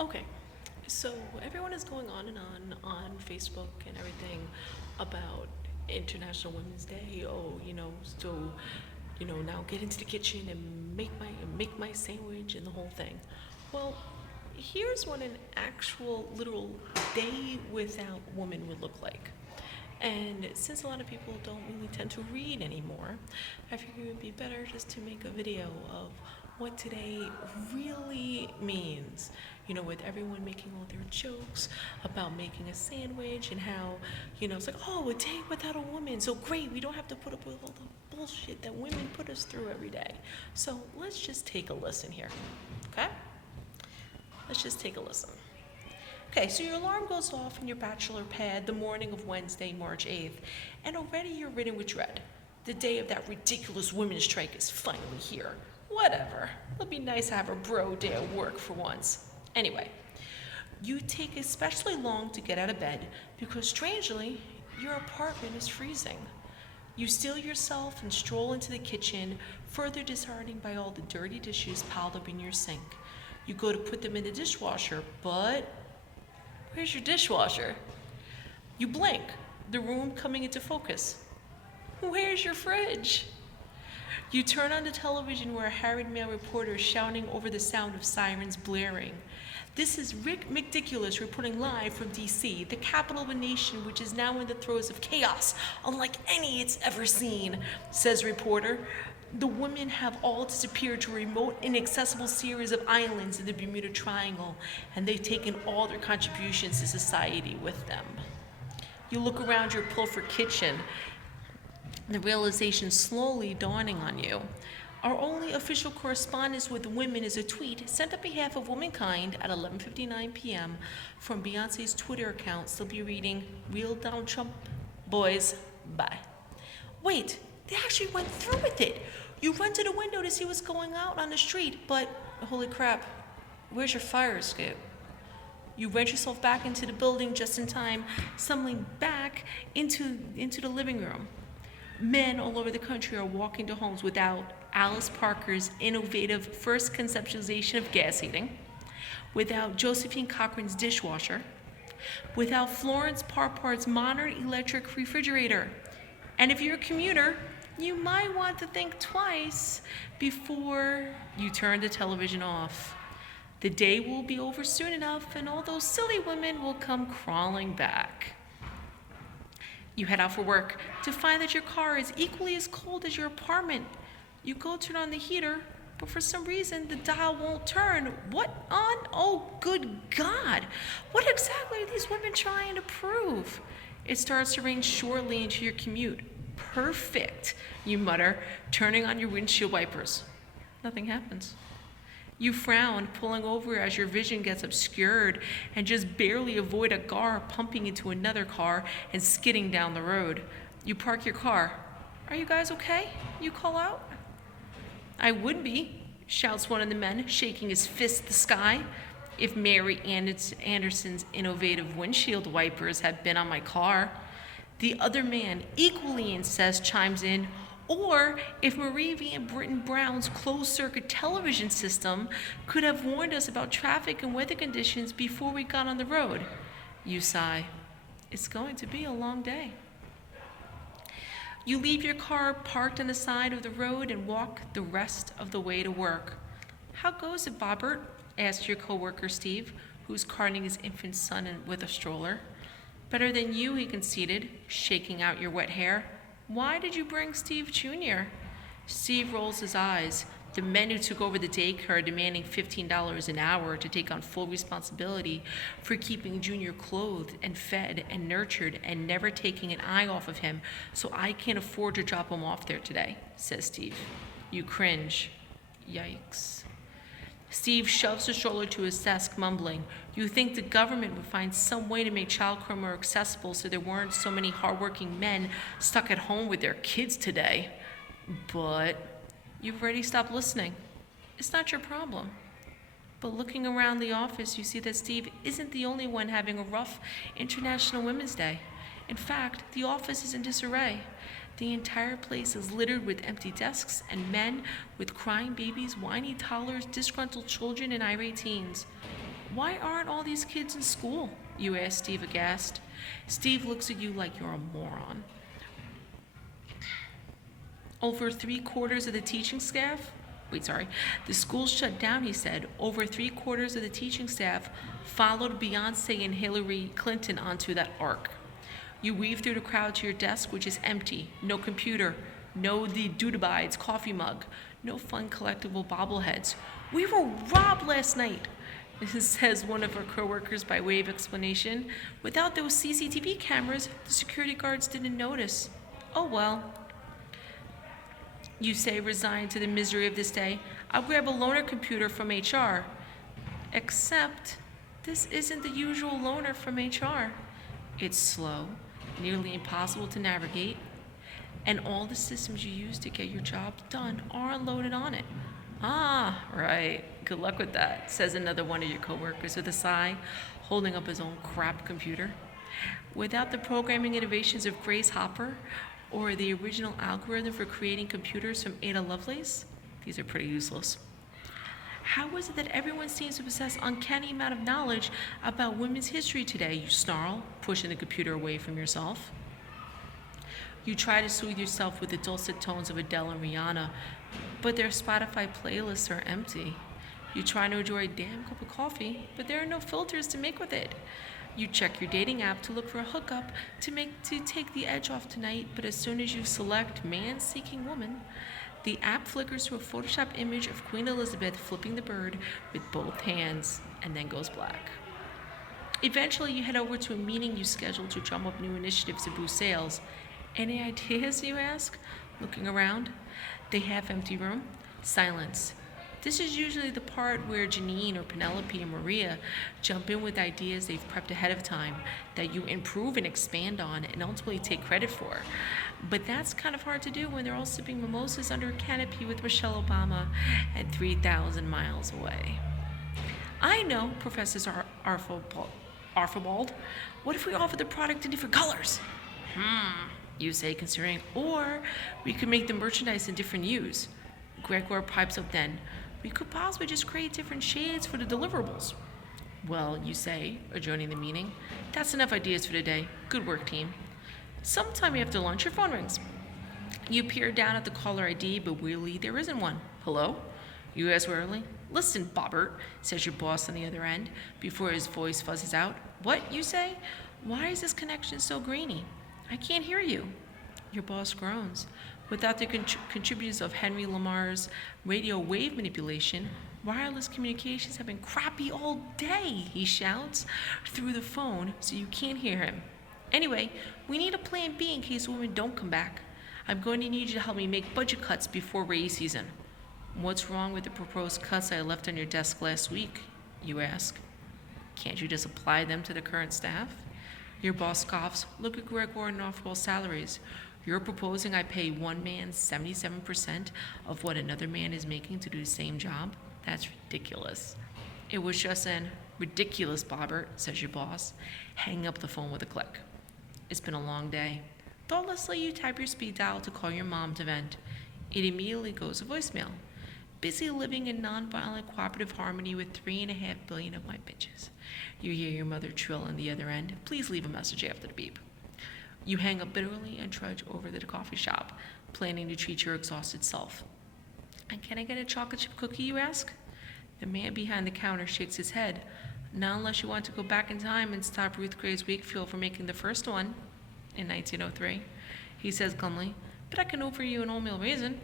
Okay, so everyone is going on and on Facebook and everything about International Women's Day. Oh, now get into the kitchen and make my sandwich and the whole thing. Well, here's what an actual literal day without women would look like. And since a lot of people don't really tend to read anymore, I figured it would be better just to make a video of what today really means. With everyone making all their jokes about making a sandwich and how, it's like, oh, a day without a woman. So great, we don't have to put up with all the bullshit that women put us through every day. So let's just take a listen here, okay? Let's just take a listen. Okay, so your alarm goes off in your bachelor pad the morning of Wednesday, March 8th, and already you're ridden with dread. The day of that ridiculous women's strike is finally here. Whatever. It'll be nice to have a bro day at work for once. Anyway, you take especially long to get out of bed because, strangely, your apartment is freezing. You steel yourself and stroll into the kitchen, further disheartened by all the dirty dishes piled up in your sink. You go to put them in the dishwasher, but where's your dishwasher? You blink, the room coming into focus. Where's your fridge? You turn on the television where a harried male reporter is shouting over the sound of sirens blaring. This is Rick McDiculous reporting live from D.C., the capital of a nation which is now in the throes of chaos, unlike any it's ever seen, says reporter. The women have all disappeared to a remote, inaccessible series of islands in the Bermuda Triangle, and they've taken all their contributions to society with them. You look around your pilfer kitchen, the realization slowly dawning on you. Our only official correspondence with women is a tweet sent on behalf of womankind at 11:59 p.m. from Beyonce's Twitter account. Still be reading, "Real Donald Trump, boys, bye." Wait, they actually went through with it. You run to the window to see what's going on the street, but holy crap, where's your fire escape? You wrench yourself back into the building just in time, stumbling back into the living room. Men all over the country are walking to homes without Alice Parker's innovative first conceptualization of gas heating, without Josephine Cochran's dishwasher, without Florence Parpart's modern electric refrigerator. And if you're a commuter, you might want to think twice before you turn the television off. The day will be over soon enough, and all those silly women will come crawling back. You head out for work to find that your car is equally as cold as your apartment. You go turn on the heater, but for some reason the dial won't turn. What on? Oh, good God! What exactly are these women trying to prove? It starts to rain shortly into your commute. Perfect, you mutter, turning on your windshield wipers. Nothing happens. You frown, pulling over as your vision gets obscured, and just barely avoid a car pumping into another car and skidding down the road. You park your car. "Are you guys okay?" you call out. "I would be," shouts one of the men, shaking his fist at the sky, "if Mary Anderson's innovative windshield wipers had been on my car." The other man, equally incensed, chimes in, "Or if Marie Van Britton Brown's closed-circuit television system could have warned us about traffic and weather conditions before we got on the road." You sigh. It's going to be a long day. You leave your car parked on the side of the road and walk the rest of the way to work. "How goes it, Bobbert?" asks your coworker Steve, who's carting his infant son with a stroller. "Better than you," he conceded, shaking out your wet hair. "Why did you bring Steve Jr.?" Steve rolls his eyes. The men who took over the daycare are demanding $15 an hour to take on full responsibility for keeping Junior clothed and fed and nurtured and never taking an eye off of him, so I can't afford to drop him off there today, says Steve. You cringe. Yikes. Steve shoves the stroller to his desk, mumbling, "You think the government would find some way to make childcare more accessible so there weren't so many hardworking men stuck at home with their kids today. But you've already stopped listening. It's not your problem." But looking around the office, you see that Steve isn't the only one having a rough International Women's Day. In fact, the office is in disarray. The entire place is littered with empty desks and men with crying babies, whiny toddlers, disgruntled children, and irate teens. Why aren't all these kids in school? You ask Steve aghast. Steve looks at you like you're a moron. Over 3/4 of the teaching staff? Wait, sorry. The school's shut down, he said. Over 3/4 of the teaching staff followed Beyonce and Hillary Clinton onto that ark. You weave through the crowd to your desk, which is empty. No computer. No the Dudabides coffee mug. No fun collectible bobbleheads. We were robbed last night, says one of her coworkers by way of explanation. Without those CCTV cameras, the security guards didn't notice. Oh well. You say, resigned to the misery of this day. I'll grab a loaner computer from HR. Except, this isn't the usual loaner from HR. It's slow, nearly impossible to navigate, and all the systems you use to get your job done aren't loaded on it. Ah, right. Good luck with that, says another one of your coworkers with a sigh, holding up his own crap computer. Without the programming innovations of Grace Hopper, or the original algorithm for creating computers from Ada Lovelace, these are pretty useless. How is it that everyone seems to possess uncanny amount of knowledge about women's history today, you snarl, pushing the computer away from yourself? You try to soothe yourself with the dulcet tones of Adele and Rihanna, but their Spotify playlists are empty. You try to enjoy a damn cup of coffee, but there are no filters to make with it. You check your dating app to look for a hookup to take the edge off tonight, but as soon as you select man seeking woman, the app flickers to a Photoshop image of Queen Elizabeth flipping the bird with both hands and then goes black. Eventually, you head over to a meeting you scheduled to drum up new initiatives to boost sales. Any ideas, you ask? Looking around. The half-empty room. Silence. This is usually the part where Janine or Penelope and Maria jump in with ideas they've prepped ahead of time that you improve and expand on and ultimately take credit for. But that's kind of hard to do when they're all sipping mimosas under a canopy with Michelle Obama at 3,000 miles away. I know, Professor Archibald. What if we offer the product in different colors? You say, considering. Or we could make the merchandise in different hues. Gregor pipes up then. We could possibly just create different shades for the deliverables. Well, you say, adjourning the meeting. That's enough ideas for today. Good work, team. Sometime after lunch, your phone rings. You peer down at the caller ID, but weirdly, there isn't one. Hello? You ask wearily. Listen, Bobbert, says your boss on the other end, before his voice fuzzes out. What, you say? Why is this connection so grainy? I can't hear you. Your boss groans. Without the contributors of Henry Lamar's radio wave manipulation, wireless communications have been crappy all day, he shouts through the phone so you can't hear him. Anyway, we need a plan B in case women don't come back. I'm going to need you to help me make budget cuts before raise season. What's wrong with the proposed cuts I left on your desk last week, you ask. Can't you just apply them to the current staff? Your boss scoffs. Look at Gregor and Northwell's salaries. You're proposing I pay one man 77% of what another man is making to do the same job? That's ridiculous. It was just an ridiculous, Bobbert, says your boss, hanging up the phone with a click. It's been a long day. Thoughtlessly, you tap your speed dial to call your mom to vent. It immediately goes to voicemail. Busy living in nonviolent cooperative harmony with 3.5 billion of my bitches. You hear your mother trill on the other end. Please leave a message after the beep. You hang up bitterly and trudge over to the coffee shop, planning to treat your exhausted self. And can I get a chocolate chip cookie, you ask? The man behind the counter shakes his head. Not unless you want to go back in time and stop Ruth Grace Wakefield from making the first one in 1903. He says glumly, but I can offer you an oatmeal raisin.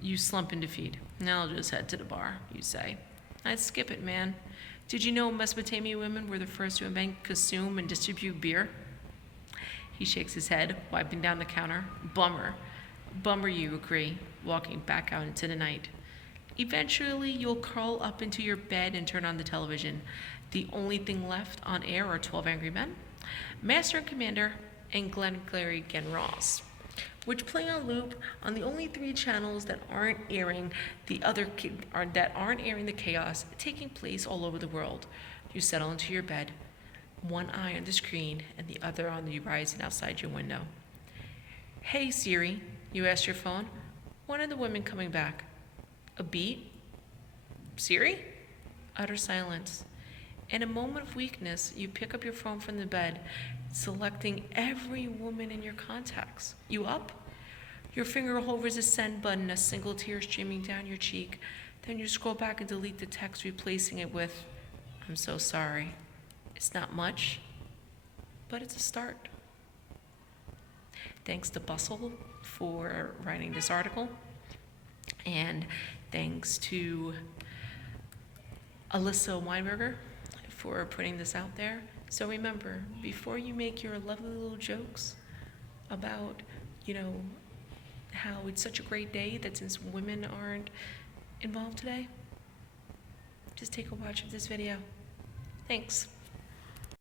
You slump in defeat. I'll just head to the bar, you say. I'd skip it, man. Did you know Mesopotamian women were the first to invent, consume, and distribute beer? He shakes his head, wiping down the counter. Bummer. Bummer, you agree, walking back out into the night. Eventually, you'll curl up into your bed and turn on the television. The only thing left on air are 12 Angry Men, Master and Commander, and Glengarry Glen Ross, which play on loop on the only 3 channels that aren't airing the chaos taking place all over the world. You settle into your bed, one eye on the screen and the other on the horizon outside your window. Hey Siri, you ask your phone. When are the women coming back? A beat? Siri? Utter silence. In a moment of weakness, you pick up your phone from the bed, selecting every woman in your contacts. You up? Your finger hovers the send button, a single tear streaming down your cheek. Then you scroll back and delete the text, replacing it with, "I'm so sorry." It's not much, but it's a start. Thanks to Bustle for writing this article, and thanks to Alyssa Weinberger for putting this out there. So remember, before you make your lovely little jokes about, how it's such a great day that since women aren't involved today, just take a watch of this video. Thanks.